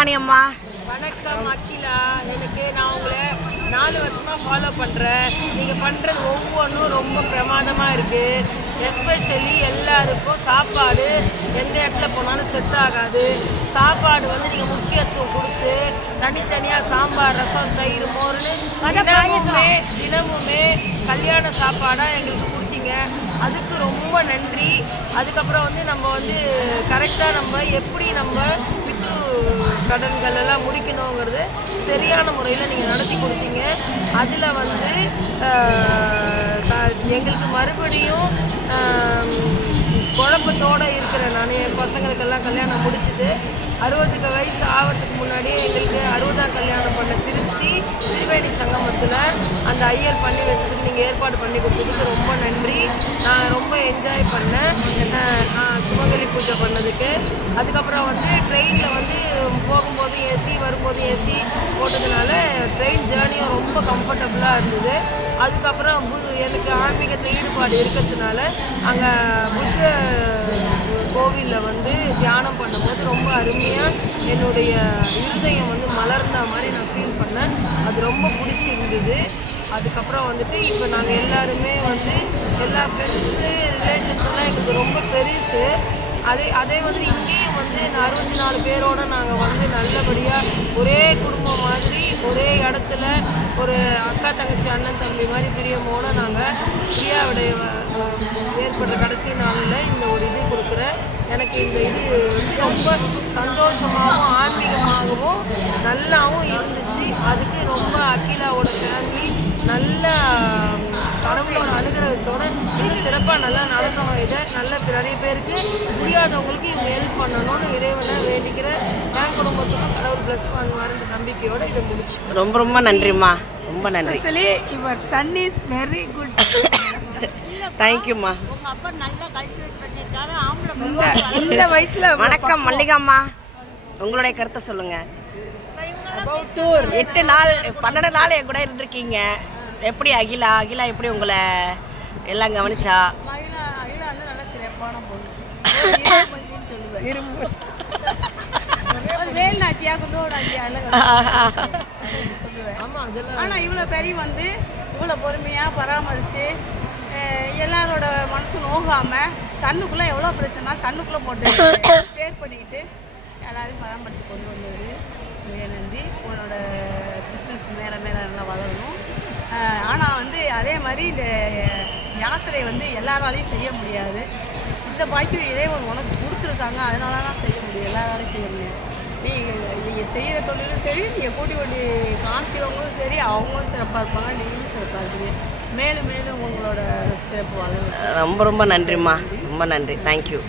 அம்மா வணக்கம் அகிலா. எனக்கு நான் உங்களை 4 வருஷமாக ஃபாலோ பண்ணுறேன். நீங்கள் பண்ணுறது ஒவ்வொன்றும் ரொம்ப பிரமாதமாக இருக்குது. எஸ்பெஷலி எல்லாருக்கும் சாப்பாடு எந்த இடத்துல போனாலும் செட் ஆகாது. சாப்பாடு நீங்கள் முக்கியத்துவம் கொடுத்து தனித்தனியாக சாம்பார், ரசம், தயிர், மோர்னு தினமுமே கல்யாண சாப்பாடாக எங்களுக்கு கொடுத்தீங்க. அதுக்கு ரொம்ப நன்றி. அதுக்கப்புறம் நம்ம கரெக்டாக நம்ம எப்படி நம்ம கடன்கள் எல்லாம் முடிக்கணுங்கிறது சரியான முறையில் நீங்கள் நடத்தி கொடுத்தீங்க. அதில் எங்களுக்கு மறுபடியும் குழப்பத்தோடு இருக்கிற நான் என் பசங்களுக்கெல்லாம் கல்யாணம் முடிச்சுட்டு 60 வயசு ஆகிறதுக்கு முன்னாடியே எங்களுக்கு 60ஆம் கல்யாணம் பண்ண திருப்தி திரிவேணி சங்கமத்தில் அந்த ஐயர் பண்ணி வச்சதுக்கு நீங்கள் ஏற்பாடு பண்ணி கொடுத்ததுக்கு ரொம்ப நன்றி. நான் ரொம்ப என்ஜாய் பண்ணேன் சுமங்கலி பூஜை பண்ணதுக்கு. அதுக்கப்புறம் ட்ரெயினில் போகும்போது ஏசி, வரும்போது ஏசி போட்டதுனால ட்ரெயின் ஜேர்னியும் ரொம்ப கம்ஃபர்டபுளாக இருந்தது. அதுக்கப்புறம் எனக்கு ஆன்மீகத்தில் ஈடுபாடு இருக்கிறதுனால அங்கே புத்த கோவிலில் தியானம் பண்ணும்போது ரொம்ப அருமையாக என்னுடைய இருதயம் மலர்ந்த மாதிரி நான் ஃபீல் பண்ணேன். அது ரொம்ப பிடிச்சிருந்தது. அதுக்கப்புறம் இப்போ நாங்கள் எல்லாருமே எல்லா ஃப்ரெண்ட்ஸு ரிலேஷன்ஸ் எல்லாம் எங்களுக்கு ரொம்ப பெருசு. அதே இங்கேயும் 64 பேரோடு நாங்கள் நல்லபடியாக ஒரே குடும்பம் மாதிரி ஒரே இடத்துல ஒரு அக்கா தங்கச்சி அண்ணன் தம்பி மாதிரி பிரியமோடு நாங்கள் பிரியாவுடைய ஏற்படுற கடைசி நாளில் இந்த ஒரு இது கொடுக்குறேன். எனக்கு இந்த இது ரொம்ப சந்தோஷமாகவும் ஆன்மீகமாகவும் நல்லாவும் இருந்துச்சு. அதுக்கு ரொம்ப அகிலாவோட ஃபேமிலி நல்ல கடவுளோட அனுகிரகத்தோடு இன்னும் சிறப்பாக நல்லா நடக்கணும். இதை நிறைய பேருக்கு முடியாதவங்களுக்கு இவங்க ஹெல்ப் பண்ணணும்னு இறைவனை வேண்டிக்கிறேன். என் குடும்பத்துக்கும் கடவுள் ப்ளஸ் வாங்குவாருன்ற நம்பிக்கையோடு இதை முடிச்சு ரொம்ப ரொம்ப நன்றிம்மா. ரொம்ப நன்றி. Your son is very good. தேங்க்யூம்மா. இந்த வயசுல வணக்கம் மல்லிகாம்மா, உங்களுடைய கருத்தை சொல்லுங்க. 8 நாள் 12 நாள் என் கூட இருந்திருக்கீங்க. எப்படி அகிலா எப்படி உங்களை எல்லாம் கவனிச்சா? ஆனா இவ்வளவு பெரிய இவ்வளவு பொறுமையா பராமரிச்சு எல்லாரோட மனசு நோகாம தண்ணுக்குள்ள எவ்வளவு பிரச்சனை தண்ணுக்குள்ள போட்டு பேர் பண்ணிக்கிட்டு எல்லாரையும் பராமரிச்சு கொண்டு வந்தது நன்றி. உன்னோட பிஸ்னஸ் மேல நல்லா வளரணும். ஆனா அதே மாதிரி இந்த யாத்திரை எல்லாராலையும் செய்ய முடியாது. இந்த பாக்கியம் இறைவன் உனக்கு கொடுத்துருக்காங்க, அதனால தான் செய்ய முடியும். எல்லாராலையும் செய்ய முடியாது. நீங்கள் செய்கிற தொழிலும் சரி, நீங்கள் கூட்டி கொண்டு காமிக்கிறவங்களும் சரி, அவங்களும் சிறப்பாக இருப்பாங்க, நீங்களும் சிறப்பாக இருப்பீங்க. மேலும் மேலும் உங்களோட சிறப்பு வளரும். ரொம்ப ரொம்ப நன்றிம்மா. ரொம்ப நன்றி. தேங்க்யூ.